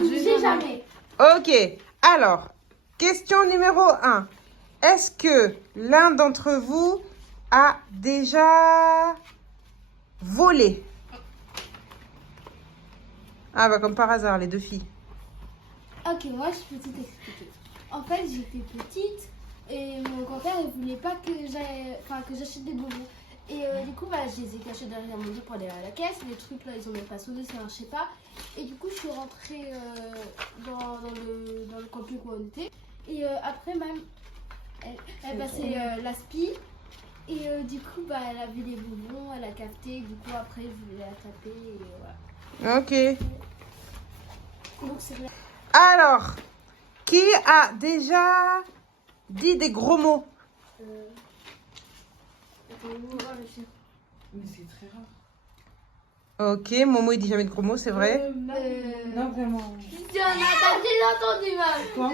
J'ai jamais. Ok, alors, question numéro 1. Est-ce que l'un d'entre vous a déjà volé? Ah bah comme par hasard, les deux filles. Ok, moi je peux tout expliquer. En fait, j'étais petite et mon grand-père ne voulait pas que j'achète des bonbons. Et du coup, bah, je les ai cachés derrière mon dos pour aller à la caisse. Les trucs là, ils ont même pas sonné, ça marchait pas. Et du coup, je suis rentrée dans le camping où on était. Et après, même, elle passait l'aspi. Et du coup, bah, elle a vu les bonbons, elle a capté. Du coup, après, je voulais la taper. Et voilà. Ok. Donc, c'est rien. Alors, qui a déjà dit des gros mots? Mais c'est très rare. Ok, Momo il dit jamais de gros mots, c'est vrai. Non, vraiment. J'ai entendu, mal. Quoi?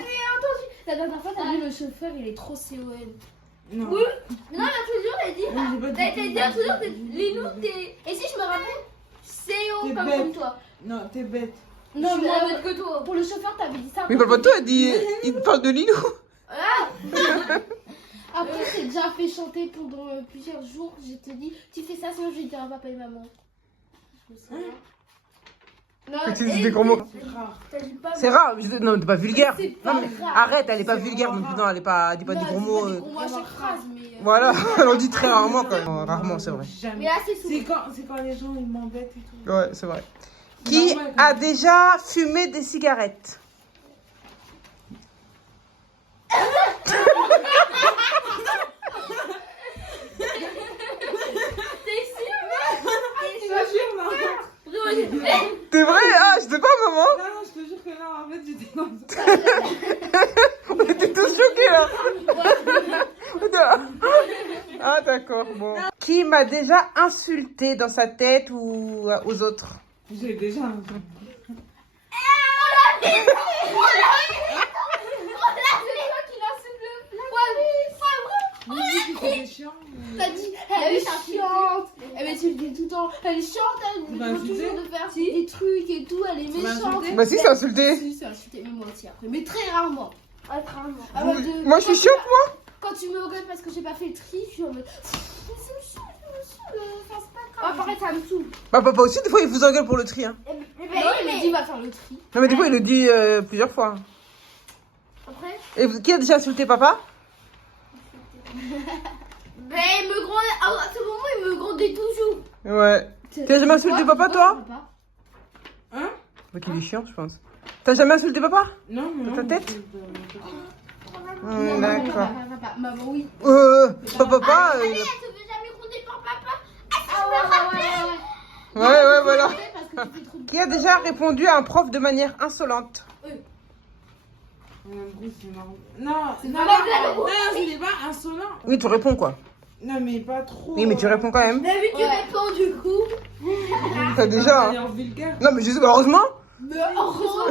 La dernière fois, t'as dit le chauffeur, il est trop CON. Non. Oui. Non, il a toujours dit Oui, j'ai pas dit. t'as toujours dit Linou, t'es. Et si je me rappelle, CO T'es comme bête. comme toi. Non, t'es bête. Non, mais moins bête que toi. Pour le chauffeur, t'avais dit ça. Mais il parle pas de toi, il parle de Lilou. Après, c'est déjà fait chanter pendant plusieurs jours. Je te dis, tu fais ça, sinon je vais dire à papa et maman. Je me souviens. Non, Faut que tu dises des gros mots. C'est rare. t'as dit pas. C'est rare, non, t'es pas vulgaire. C'est pas Non, mais grave. arrête, elle est pas C'est vulgaire, vraiment non plus, non, elle est pas, dit pas des gros mots. Des gros mots à chaque phrase, mais. Voilà, elle en dit très rarement quand même. Rarement, c'est vrai. Jamais. Mais là, c'est souvent. C'est quand les gens ils m'embêtent et tout. Ouais, c'est vrai. Qui Normal, a déjà fumé des cigarettes? T'es vrai? Ah, je sais pas, maman. Non, je te jure que non, en fait j'étais comme ça. On était tous choqués là. Ah, d'accord, bon. Qui m'a déjà insulté dans sa tête ou aux autres? J'ai déjà un c'est chiant. T'as dit, elle est chiante. Elle est tout le temps. Elle est chiante, elle m'as veut insulté toujours de faire des trucs et tout. Elle est Tu m'as méchante. insulté Bah si, c'est insulté. Si, c'est insulté, mais moi aussi après. Mais très rarement. Ah, très rarement. Ah, Moi, je suis chiante, moi. Quand tu me regardes parce que j'ai pas fait le tri, je suis en mode. Ça me saoule. Enfin, c'est pas grave. Pareil, ça me saoule. Bah papa aussi, des fois, il vous engueule pour le tri. Hein. Non, il me dit, va faire le tri. Non, mais des fois, il le dit plusieurs fois. Après, Et qui a déjà insulté papa? ben, il me grondait. À ce moment, il me grondait toujours. Ouais. T'as jamais insulté papa, toi? Hein? Bah qu'il est chiant, je pense. T'as jamais insulté papa? Non, mais Dans ta non, tête? Non, D'accord. Maman, oui. Papa. Elle se fait jamais gronder par papa. Ah, Ouais, voilà. Parce que tu fais trop de. Qui a déjà répondu à un prof de manière insolente? c'est marrant. Non, C'est non, pas non, grave. non, c'était pas insolent. Oui, tu réponds quoi? Non, mais pas trop. Oui, mais tu réponds quand même. Mais vu que tu réponds du coup. T'as déjà. Hein. Vulgaire. Non, mais je sais, heureusement. Mais heureusement.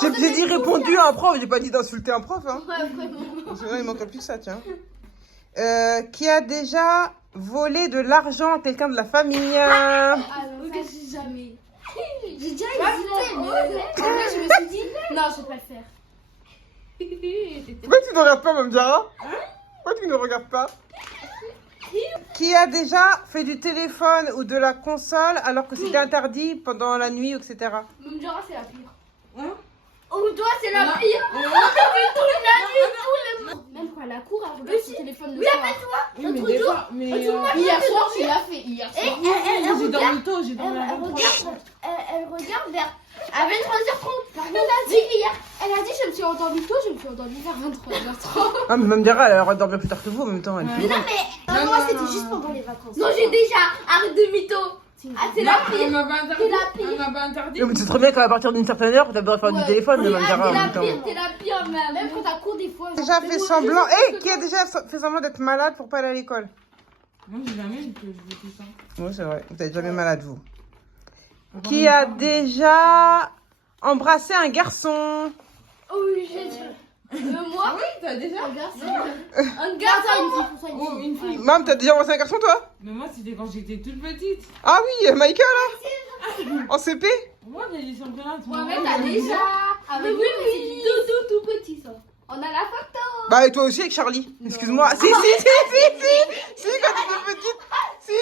J'ai dit répondu à un prof, j'ai pas dit d'insulter un prof. Hein. Ouais, vraiment. C'est vrai, il manquerait plus que ça, tiens. Qui a déjà volé de l'argent à quelqu'un de la famille? Ah non, ça, j'ai jamais. J'ai déjà hésité, mais après, je me suis dit, non, je vais pas le faire. Pourquoi tu ne regardes pas, Mamdiara? Pourquoi tu ne regardes pas? Qui a déjà fait du téléphone ou de la console alors que c'était interdit pendant la nuit, etc. Mamdiara, c'est la pire. Hein? Oh, toi, c'est la Non. pire. On fait toute la nuit, tous les. Même quand elle a cours, elle regarde son téléphone le soir. Oui, mais des fois, mais. Hier soir, tu l'as fait. Hier soir. J'ai dormi tôt, j'ai dormi à 23. Elle regarde vers. À 23h30. Elle a dit hier. Elle a dit, je me suis endormie tôt, je me suis endormie vers 23h30. Ah, mais Mamdiara, elle a le droit de dormir plus tard que vous en même temps. Elle est plus grande. Non, moi, c'était juste pendant les vacances. Non, j'ai déjà. Arrête de mytho. Ah, c'est la Elle pire. m'a pas interdit. T'es la pire. Elle m'a pas interdit. Non, mais tu sais très bien qu'à partir d'une certaine heure, t'as besoin de faire du téléphone, de Mamdiara en même temps. T'es la pire, même quand t'as cours des fois. Déjà fait semblant. Qui a déjà fait semblant d'être malade pour pas aller à l'école? Moi, j'ai jamais dit que je veux tout ça. Oui, c'est vrai. Vous n'êtes jamais malade, vous. Qui a déjà embrassé un garçon? Oh oui, j'ai déjà. Moi Ah oui, t'as déjà? Un garçon. Un garçon. Oh, une fille. Mam, t'as déjà embrassé un garçon, toi? Mais moi, c'était quand j'étais toute petite. Ah oui, Maïka, là? En CP? Moi, j'ai dit son prénom. Moi-même, t'as déjà. Avec nous, mais c'est du doudou tout petit, ça. On a la photo. Bah, et toi aussi avec Charlie. Excuse-moi. Si, quand tu étais petite. Si.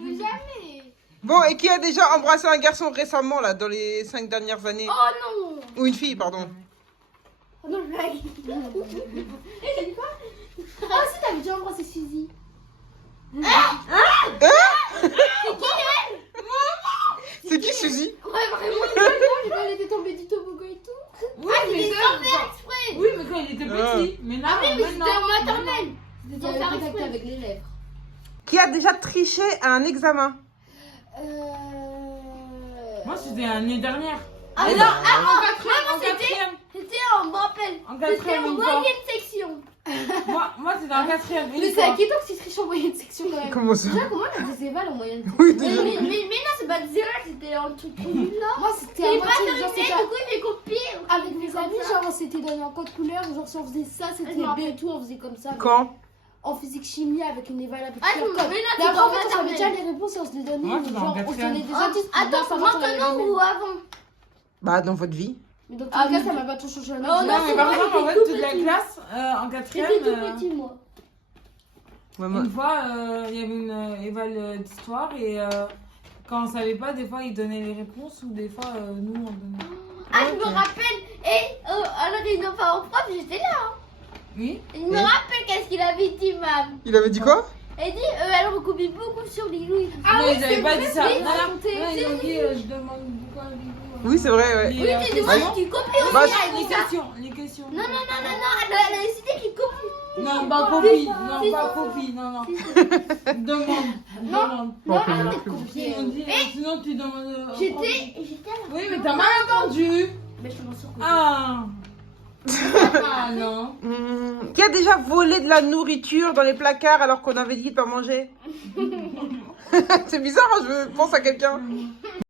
Mais jamais. Bon, et qui a déjà embrassé un garçon récemment, là, dans les 5 dernières années? Oh non. Ou une fille, pardon. Oh non, blague. T'as dit quoi? Ah, si, t'avais déjà embrassé Suzy. C'est qui, Suzy? Ouais, vraiment, quand elle était tombée du toboggan et tout. Oui, mais C'était ça, sans faire exprès. oui, mais quand il était petit. Mais là, Ah oui, mais c'était maintenant, en maternelle. C'était sans J'avais faire contact exprès. avec les lèvres. Qui a déjà triché à un examen? Moi, c'était l'année dernière. Ah Eh non, ben, En quatrième. c'était, on me rappelle. En C'était quatrième, en une fois. moyenne section. Moi, c'était en quatrième. Mais Une c'est fois. inquiétant que tu triches en moyenne section quand même. Comment ça? Déjà, comment on a des évals en moyenne section? Oui, mais, déjà. mais non, c'est pas des évals, c'était un truc nul là. Moi, c'était un truc, genre, c'était Du coup, il fait copier. avec mes amis, genre, on s'était donné en code couleur, genre, si on faisait ça, c'était Je me B et tout, on faisait comme ça. Quand? En physique chimie avec une éval avec Ah, je me code. rappelle, là, Mais t'es après, en en fait, on savait déjà maternelle. les réponses et on se les donnait. Moi, c'était en Genre, on se quatrième. donnait des indices. pour Attends, savoir si on avait maintenant les mêmes. ou avant? Bah, dans votre vie. Mais dans tous Ah, les cas, oui. ça m'a pas trop changé la Oh, vie. Non, mais par moi, exemple, en j'étais fait, tout toute la petit. classe, en quatrième, J'étais tout petit, moi. Ouais, moi- une fois, il y avait une éval d'histoire et quand on savait pas, des fois, ils donnaient les réponses ou des fois, nous, on donnait. Ah, je me rappelle. Et alors, une fois en prof, j'étais là. Oui. Je me Oui. rappelle qu'est-ce qu'il avait dit, mam. Il avait dit quoi? Elle dit, elle recopie beaucoup sur les louis. Ah non, oui, ils avaient c'est pas vrai, dit ça. oui, Non, non, racontez. non, ils ont dit, je demande beaucoup à Lilou. Oui, c'est vrai, ouais. Les, Oui, t'es de questions. moi qui copie aussi. Bah, elle Les dit ça. questions, les questions. Non, elle a décidé qu'il copie. Non, pas copie, ça. non, Si, pas ça. copie, non, non. Demande. Bon, Non, ok, arrête de non. copier. Sinon, sinon tu demandes. J'étais là. Oui, mais t'as mal entendu. Mais je m'en sors. Ah. Ah non. Qui a déjà volé de la nourriture dans les placards alors qu'on avait dit de pas manger? C'est bizarre, hein, je pense à quelqu'un.